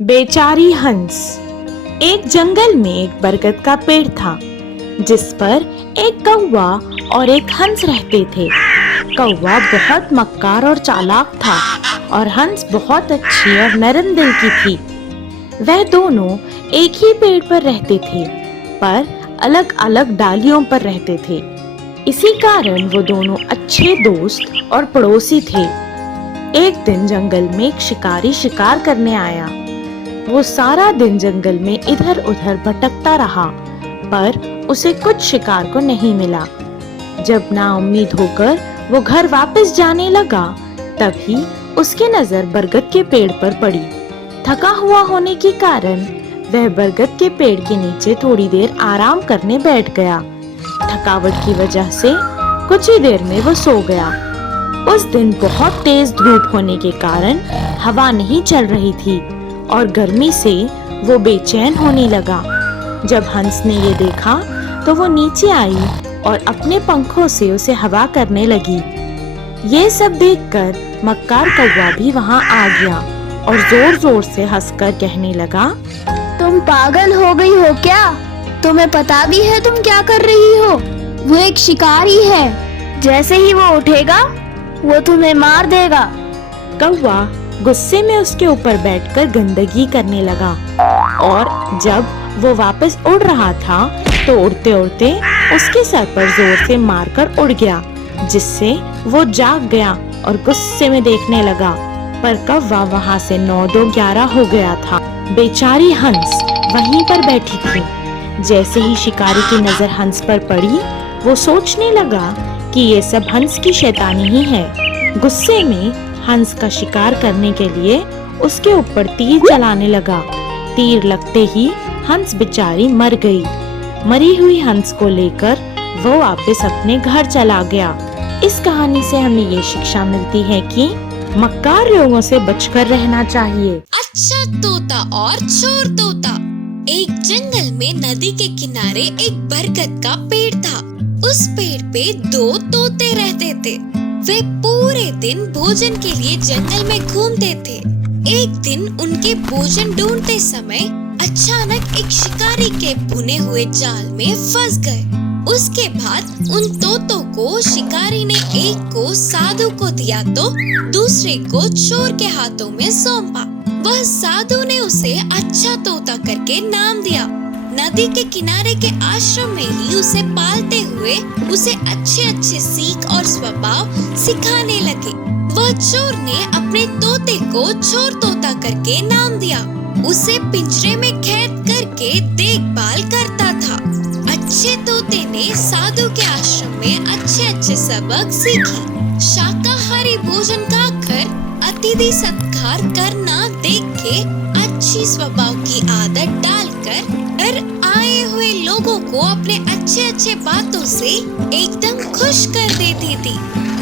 बेचारी हंस। एक जंगल में एक बरगद का पेड़ था जिस पर एक कौवा और एक हंस रहते थे। कौवा बहुत मक्कार और चालाक था और हंस बहुत अच्छी और नरम दिल की थी। वह दोनों एक ही पेड़ पर रहते थे पर अलग अलग डालियों पर रहते थे। इसी कारण वो दोनों अच्छे दोस्त और पड़ोसी थे। एक दिन जंगल में एक शिकारी शिकार करने आया। वो सारा दिन जंगल में इधर उधर भटकता रहा पर उसे कुछ शिकार को नहीं मिला। जब नाउम्मीद होकर वो घर वापस जाने लगा तभी उसकी नजर बरगद के पेड़ पर पड़ी। थका हुआ होने के कारण वह बरगद के पेड़ के नीचे थोड़ी देर आराम करने बैठ गया। थकावट की वजह से कुछ ही देर में वो सो गया। उस दिन बहुत तेज धूप होने के कारण हवा नहीं चल रही थी और गर्मी से वो बेचैन होने लगा। जब हंस ने ये देखा तो वो नीचे आई और अपने पंखों से उसे हवा करने लगी। ये सब देखकर मक्कार कौवा भी वहाँ आ गया और जोर जोर से हंसकर कहने लगा, तुम पागल हो गई हो क्या? तुम्हें पता भी है तुम क्या कर रही हो? वो एक शिकारी है, जैसे ही वो उठेगा वो तुम्हें मार देगा। कौवा गुस्से में उसके ऊपर बैठकर गंदगी करने लगा और जब वो वापस उड़ रहा था तो उड़ते उड़ते उसके सर पर जोर से मारकर उड़ गया, जिससे वो जाग गया और गुस्से में देखने लगा। पर कौवा वहाँ से 9-2-11 हो गया था। बेचारी हंस वहीं पर बैठी थी। जैसे ही शिकारी की नजर हंस पर पड़ी वो सोचने लगा कि ये सब हंस की शैतानी ही है। गुस्से में हंस का शिकार करने के लिए उसके ऊपर तीर चलाने लगा। तीर लगते ही हंस बेचारी मर गई। मरी हुई हंस को लेकर वो वापस अपने घर चला गया। इस कहानी से हमें ये शिक्षा मिलती है कि मक्कार लोगों से बचकर रहना चाहिए। अच्छा तोता और चोर तोता। एक जंगल में नदी के किनारे एक बरगद का पेड़ था। उस पेड़ पे 2 तोते रहते थे। वे पूरे दिन भोजन के लिए जंगल में घूमते थे। एक दिन उनके भोजन ढूंढते समय अचानक एक शिकारी के बुने हुए जाल में फंस गए। उसके बाद उन तोतों को शिकारी ने एक को साधु को दिया तो दूसरे को चोर के हाथों में सौंपा। वह साधु ने उसे अच्छा तोता करके नाम दिया। नदी के किनारे के आश्रम में ही उसे पालते हुए उसे अच्छे सीख और स्वभाव सिखाने लगे। वह चोर ने अपने तोते को चोर तोता करके नाम दिया। उसे पिंजरे में कैद करके देखभाल करता था। अच्छे तोते ने साधु के आश्रम में अच्छे सबक सीखी। शाकाहारी भोजन खाकर अतिथि सत्कार करना देख के अच्छी स्वभाव की आदत डालकर घर आए हुए लोगों को अपने अच्छे बातों से एकदम खुश कर देती थी।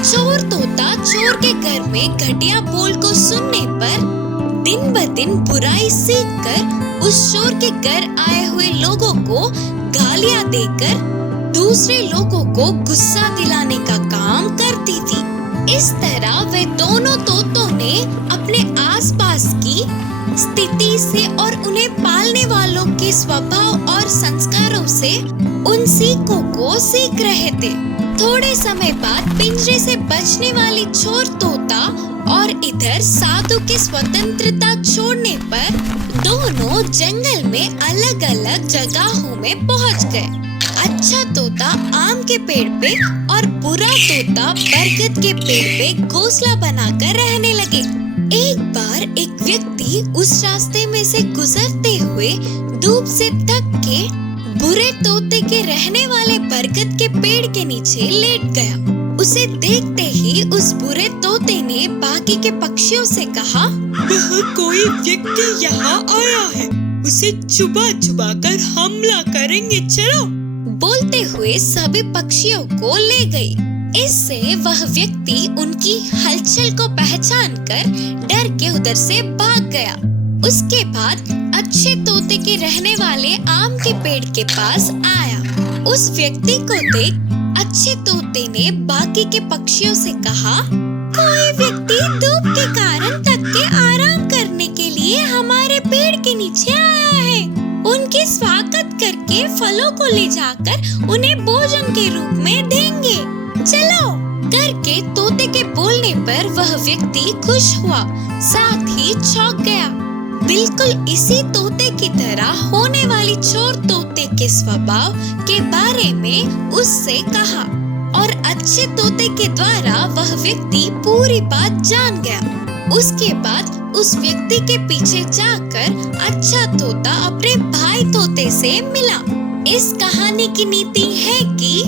चोर तोता चोर के घर में घटिया बोल को सुनने पर दिन ब दिन बुराई सीखकर उस चोर के घर आए हुए लोगों को गालियां देकर दूसरे लोगों को गुस्सा दिलाने का काम करती थी। इस तरह वे दोनों तोतों ने अपने आसपास की स्थिति से और उन्हें पालने वालों के स्वभाव और संस्कारों से उन सीखों को सीख रहे थे। थोड़े समय बाद पिंजरे से बचने वाली चोर तोता और इधर साधु की स्वतंत्रता छोड़ने पर दोनों जंगल में अलग अलग जगहों में पहुंच गए। अच्छा तोता आम के पेड़ पे और बुरा तोता बरगद के पेड़ पे घोंसला बनाकर रहने लगे। एक बार एक व्यक्ति उस रास्ते में से गुजरते हुए धूप से थक के बुरे तोते के रहने वाले बरगद के पेड़ के नीचे लेट गया। उसे देखते ही उस बुरे तोते ने बाकी के पक्षियों से कहा, वह कोई व्यक्ति यहाँ आया है, उसे चुबा कर हमला करेंगे, चलो। बोलते हुए सभी पक्षियों को ले गई। इससे वह व्यक्ति उनकी हलचल को पहचान कर डर के उधर से भाग गया। उसके बाद अच्छे तोते के रहने वाले आम के पेड़ के पास आया। उस व्यक्ति को देख अच्छे तोते ने बाकी के पक्षियों से कहा, कोई व्यक्ति धूप के कारण थक के आराम करने के लिए हमारे पेड़ फलों को ले जाकर उन्हें भोजन के रूप में देंगे। चलो करके तोते के बोलने पर वह व्यक्ति खुश हुआ, साथ ही चौंक गया। बिल्कुल इसी तोते की तरह होने वाली चोर तोते के स्वभाव के बारे में उससे कहा और अच्छे तोते के द्वारा वह व्यक्ति पूरी बात जान गया। उसके बाद उस व्यक्ति के पीछे जाकर अच्छा तोता अपने भाई तोते से मिला। इस कहानी की नीति है कि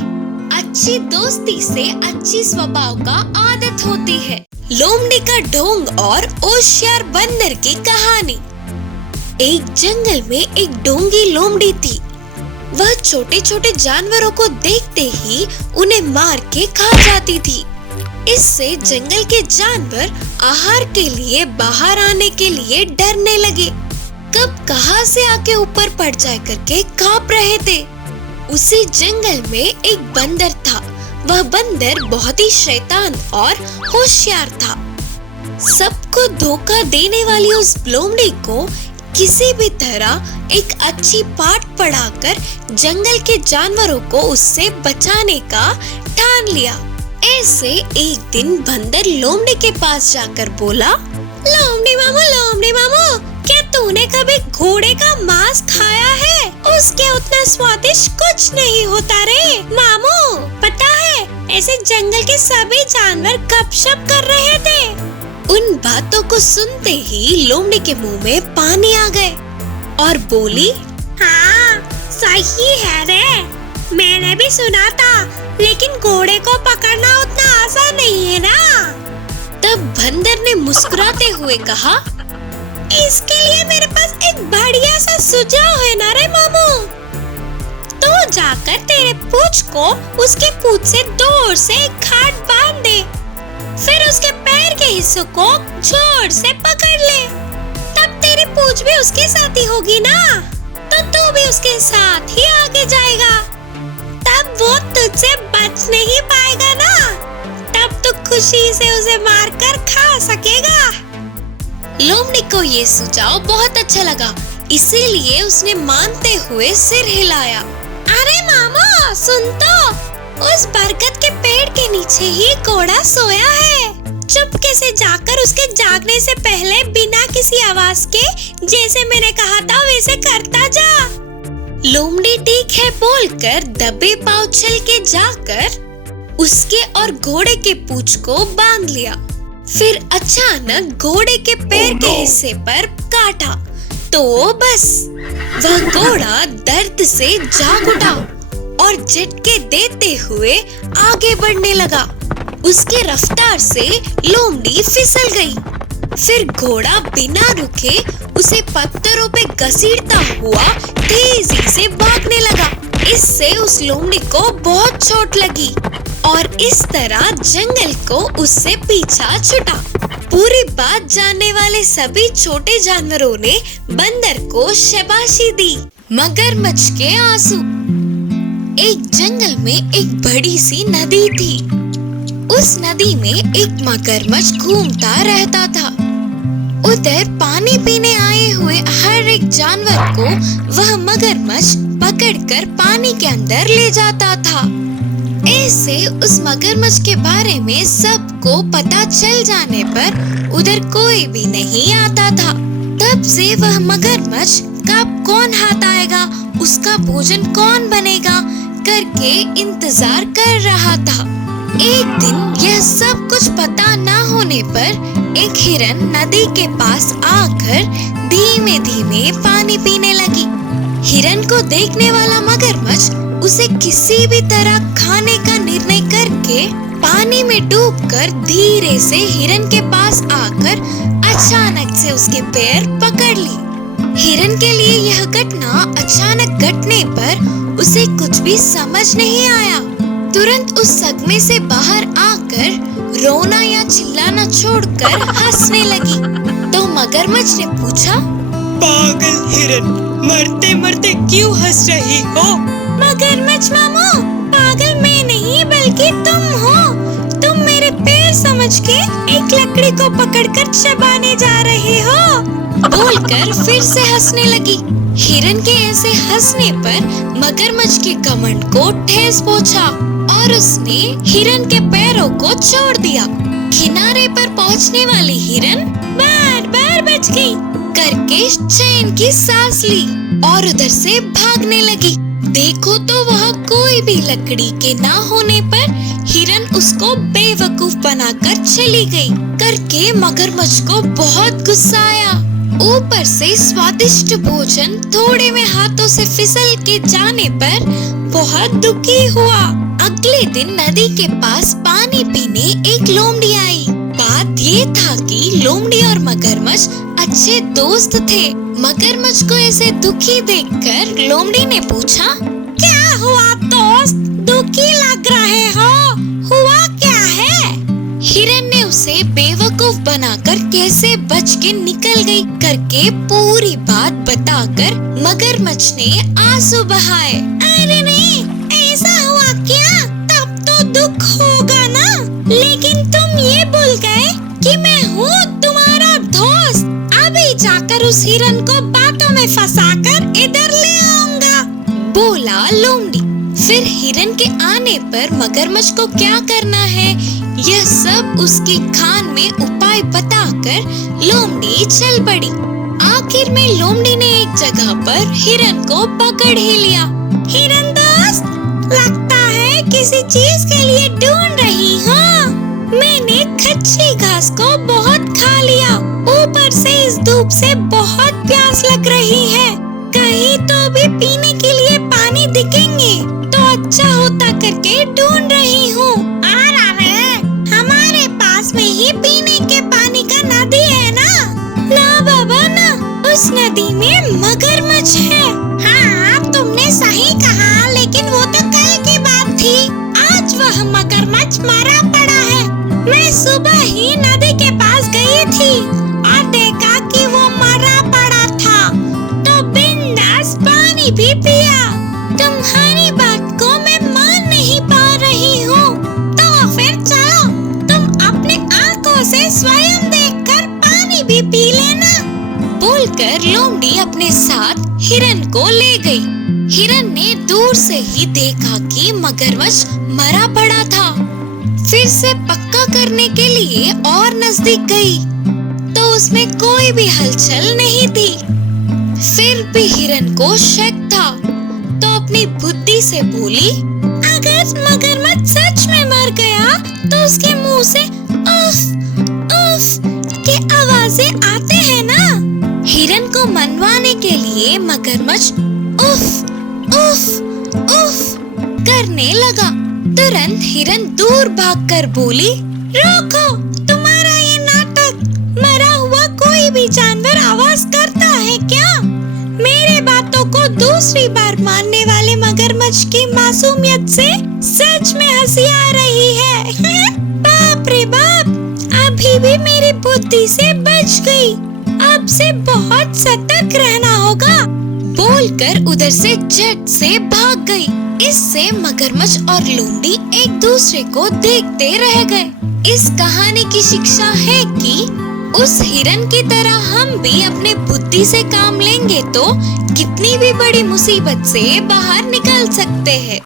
अच्छी दोस्ती से अच्छी स्वभाव का आदत होती है। लोमड़ी का ढोंग और होशियार बंदर की कहानी। एक जंगल में एक ढोंगी लोमड़ी थी। वह छोटे छोटे जानवरों को देखते ही उन्हें मार के खा जाती थी। इससे जंगल के जानवर आहार के लिए बाहर आने के लिए डरने लगे। कब कहां से आके ऊपर पड़ जाए करके कांप रहे थे। उसी जंगल में एक बंदर था। वह बंदर बहुत ही शैतान और होशियार था। सबको धोखा देने वाली उस लोमड़ी को किसी भी तरह एक अच्छी पाठ पढ़ाकर जंगल के जानवरों को उससे बचाने का ठान लिया। ऐसे एक दिन बंदर लोमड़ी के पास जाकर बोला, लोमड़ी मामू, क्या तूने कभी घोड़े का मांस खाया है? उसके उतना स्वादिष्ट कुछ नहीं होता रे मामू। पता है ऐसे जंगल के सभी जानवर गपशप कर रहे थे। उन बातों को सुनते ही लोमड़ी के मुंह में पानी आ गए और बोली, हाँ सही है रे, मैंने भी सुना था, लेकिन घोड़े को पकड़ना उतना आसान नहीं है ना। तब बंदर ने मुस्कुराते हुए कहा, इसके लिए मेरे पास एक बढ़िया सा सुझाव है ना रे मामू। तो जाकर तेरे पूंछ को उसके पूंछ से दूर से एक खाट बांध दे, फिर उसके पैर के हिस्सों को जोर से पकड़ ले। तब तेरी पूंछ भी उसके साथ ही होगी ना, तो तू भी उसके साथ ही आगे जाएगा। तब वो तुझसे बच नहीं पाएगा ना, तब तो खुशी से उसे मारकर खा सकेगा। लोमड़ी को ये सुझाव बहुत अच्छा लगा, इसीलिए उसने मानते हुए सिर हिलाया। अरे मामा सुन तो, उस बरगद के पेड़ के नीचे ही घोड़ा सोया है। चुपके से जाकर उसके जागने से पहले बिना किसी आवाज के, जैसे मैंने कहा था वैसे करता जा। लोमड़ी ठीक है बोलकर दबे पांव चल के जाकर उसके और घोड़े के पूंछ को बांध लिया। फिर अचानक घोड़े के पैर के हिस्से पर काटा, तो बस वह घोड़ा दर्द से जाग उठा और झटके देते हुए आगे बढ़ने लगा। उसके रफ्तार से लोमड़ी फिसल गई। फिर घोड़ा बिना रुके उसे पत्थरों पे घसीटता हुआ तेजी से भागने लगा। इससे उस लोमड़ी को बहुत चोट लगी और इस तरह जंगल को उससे पीछा छुटा। पूरी बात जानने वाले सभी छोटे जानवरों ने बंदर को शाबाशी दी। मगरमच्छ के आंसू। एक जंगल में एक बड़ी सी नदी थी। उस नदी में एक मगरमच्छ घूमता रहता था। उधर पानी पीने आए हुए हर एक जानवर को वह मगरमच्छ पकड़कर पानी के अंदर ले जाता था। ऐसे उस मगरमच्छ के बारे में सबको पता चल जाने पर उधर कोई भी नहीं आता था। तब से वह मगरमच्छ कब कौन हाथ आएगा, उसका भोजन कौन बनेगा करके इंतजार कर रहा था। एक दिन यह सब कुछ पता न होने पर एक हिरन नदी के पास आकर धीमे धीमे पानी पीने लगी। हिरन को देखने वाला मगरमच्छ उसे किसी भी तरह खाने का निर्णय करके पानी में डूबकर धीरे से हिरन के पास आकर अचानक से उसके पैर पकड़ ली। हिरन के लिए यह घटना अचानक घटने पर उसे कुछ भी समझ नहीं आया। तुरंत उस सदमे से बाहर आकर रोना या चिल्लाना छोड़कर हंसने लगी। तो मगरमच्छ ने पूछा, पागल हिरन, मरते मरते क्यों हंस रही हो? मगरमच्छ मामू, पागल मैं नहीं बल्कि तुम हो। तुम मेरे पैर समझ के एक लकड़ी को पकड़कर चबाने जा रहे हो। बोलकर फिर से हंसने लगी। हिरन के ऐसे हंसने पर मगरमच्छ के घमंड को ठेस पहुंचा और उसने हिरन के पैरों को छोड़ दिया। किनारे पर पहुंचने वाली हिरन बार बार बच गई करके चैन की सांस ली और उधर से भागने लगी। देखो तो वहाँ कोई भी लकड़ी के ना होने पर हिरन उसको बेवकूफ बनाकर चली गई करके मगरमच्छ को बहुत गुस्सा आया। ऊपर से स्वादिष्ट भोजन थोड़े में हाथों से फिसल के जाने पर बहुत दुखी हुआ। अगले दिन नदी के पास पानी पीने एक लोमड़ी आई। बात ये था कि लोमड़ी और मगरमच्छ अच्छे दोस्त थे। मगरमच्छ को ऐसे दुखी देखकर लोमड़ी ने पूछा, क्या हुआ दोस्त, दुखी लग रहे हो, हुआ क्या है? हिरन ने उसे बेवकूफ बनाकर कैसे बच के निकल गई करके पूरी बात बताकर मगरमच्छ ने आंसू बहाए। अरे नहीं, ऐसा हुआ क्या? तब तो दुख होगा ना, लेकिन तुम ये भूल गए कि मैं हूँ तुम्हारा दोस्त। अभी जाकर उस हिरन को बातों में फंसाकर इधर ले आऊंगा, बोला लोमड़ी। फिर हिरन के आने पर मगरमच्छ को क्या करना है यह सब उसकी खान में उपाय बताकर लोमड़ी चल पड़ी। आखिर में लोमड़ी ने एक जगह पर हिरन को पकड़ ही लिया। हिरन दोस्त, लगता है किसी चीज के लिए ढूंढ रही हो। मैंने कच्ची घास को बहुत खा लिया, ऊपर से इस धूप से बहुत प्यास लग रही है। कहीं तो भी पीने के लिए पानी दिखेंगे तो अच्छा होता करके ढूंढ रही हूँ। हमारे पास में ही पीने के पानी का नदी है ना? ना बाबा ना, उस नदी में मगरमच्छ है। हाँ, तुमने सही कहा, लेकिन वो तो कल की बात थी। आज वह मगरमच्छ मरा पड़ा है। मैं सुबह ही नदी के पास गई थी और देखा कि वो मरा पड़ा था, तो बिंदास पानी भी पिया। तुम्हारी बात को मैं मान नहीं पा रही हूँ, तो फिर चलो तुम अपने आंखों से स्वयं देखकर पानी भी पी लेना, बोलकर लोमड़ी अपने साथ हिरन को ले गई। हिरन ने दूर से ही देखा कि मगरमच्छ मरा पड़ा था। फिर से पक्का करने के लिए और नजदीक गई तो उसमें कोई भी हलचल नहीं थी। फिर भी हिरन को शक था तो अपनी बुद्धि से बोली, अगर मगरमच्छ सच में मर गया तो उसके मुंह से उफ उफ के आवाजें आते हैं ना। हिरन को मनवाने के लिए मगरमच्छ उफ उफ उफ करने लगा। तुरंत हिरन दूर भागकर बोली, रोको, तुम्हारा ये नाटक। मरा हुआ कोई भी जानवर आवाज करता है क्या? मेरे बातों को दूसरी बार मानने वाले मगरमच्छ की मासूमियत से सच में हंसी आ रही है। बाप रे बाप, अभी भी मेरी बुद्धि से बच गई। अब से बहुत सतर्क रहना होगा, बोलकर उधर से झट से भाग गई। इससे मगरमच्छ और लोमड़ी एक दूसरे को देखते रह गए। इस कहानी की शिक्षा है कि उस हिरन की तरह हम भी अपने बुद्धि से काम लेंगे तो कितनी भी बड़ी मुसीबत से बाहर निकल सकते हैं।